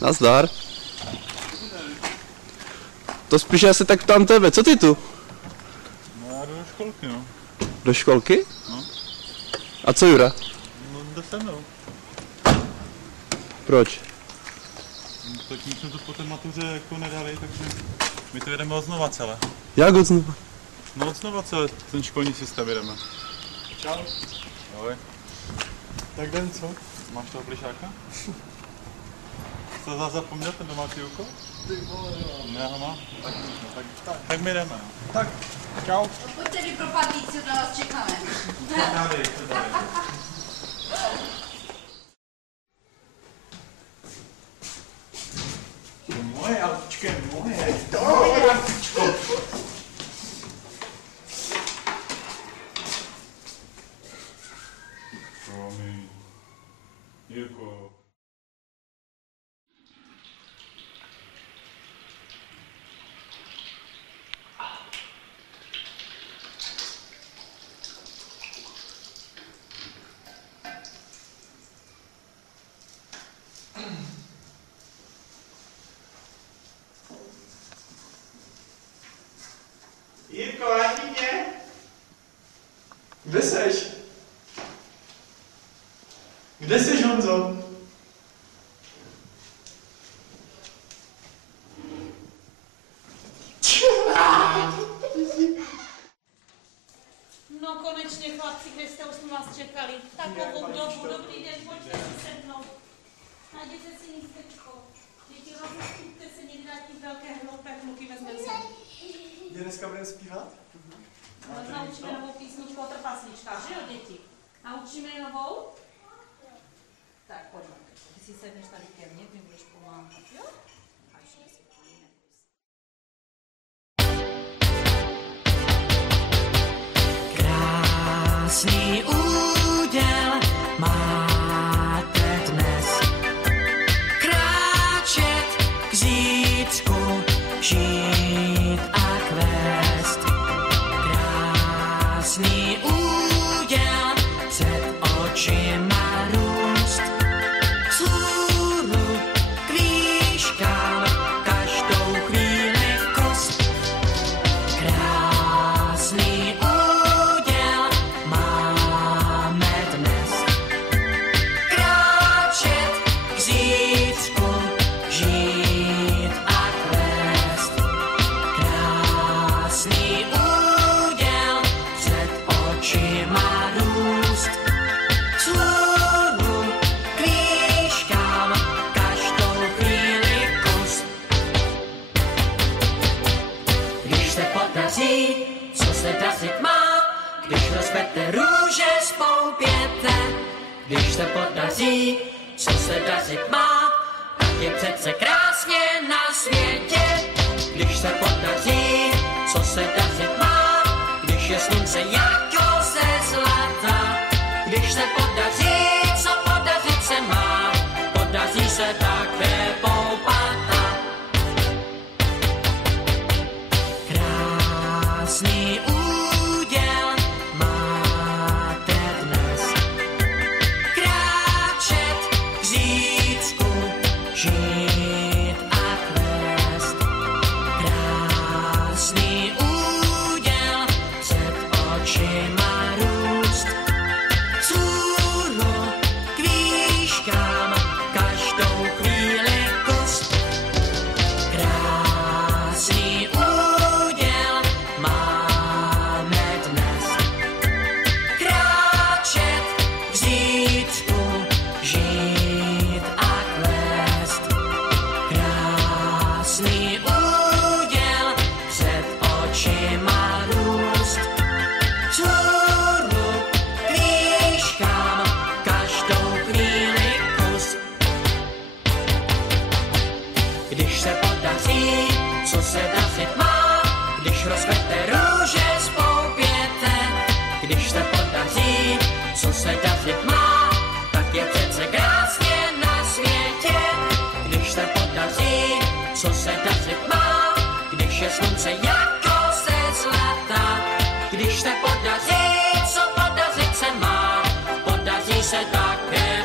Nazdar. To spíš asi tak ptám tebe, co ty tu? No já jdu do školky, no. Do školky? No. A co Jura? No jde se mnou. Proč? No, tak my jsme to po té matuře jako nedali, takže my to jedeme odznova celé. Jak odznova? No odznova celé ten školní systém jedeme. Čau. Ahoj. Tak den, co? Máš toho plišáka? Jste zase zapomněl ten domácí úkol? Ty vole, jo. Ne, ho má? Tak my jdeme. Tak, čau. Pojďte vy propadlíci, na vás čekáme. Co tady? Moje autičko je moje. Tohle autičko. Promiň. Jirko. Jirko, vrátí mě? Kde seš? Kde seš, Honzo? No konečně chlapci, kde jste, už jsme vás čekali. Takovou dobu, dobrý den, pojďte si sednout. Najděte si místečko. Děti, rozstupte se někdy na tím velké hloupé kluky, vezmeme se. Kde dneska budeme zpívat? Naučíme novou písničku o trpaslíčkách, že jo, děti? Naučíme je novou? Tak pojďme. Ty si sedneš tady ke mně, ty budeš pomáhat, jo? A ještě vysvětlíme. Krásný úděl máte dnes. Kráčet k zítřku, žít a kvést. Krásný úděl před očima růst. Vzhůru k výškám každou chvíli kost. Krásný úděl máme dnes. Kráčet k zítřku, žít a kvést. Krásný úděl před očima růst. Vzhůru k výškám každou chvíli kus. Když se podaří, co se dařit má, když rozkvete růže spoupěte. Když se podaří, co se dařit má, tak je přece krásně na světě. Když se podaří, co se dařit má, když je slunce jako ze zlata. Když se podaří, co podařit se má, podaří se také poupata. Krásný úděl máte dnes. Kráčet k zítřku, žít a kvést. Krásný úděl před očima růst. Vzhůru k výškám každou chvíli kus. Krásný úděl máme dnes. Kráčet k zítřku, žít a kvést. Krásný úděl před očima růst. Vzhůru k výškám každou chvíli kus. Když se podaří, co se dařit má, když rozkvete růže spoupěte. Když se podaří, co se dařit má, tak je přece krásně na světě. Když se podaří, co se dařit má, když je slunce jako ze zlata. Když se podaří, co podařit se má, podaří se také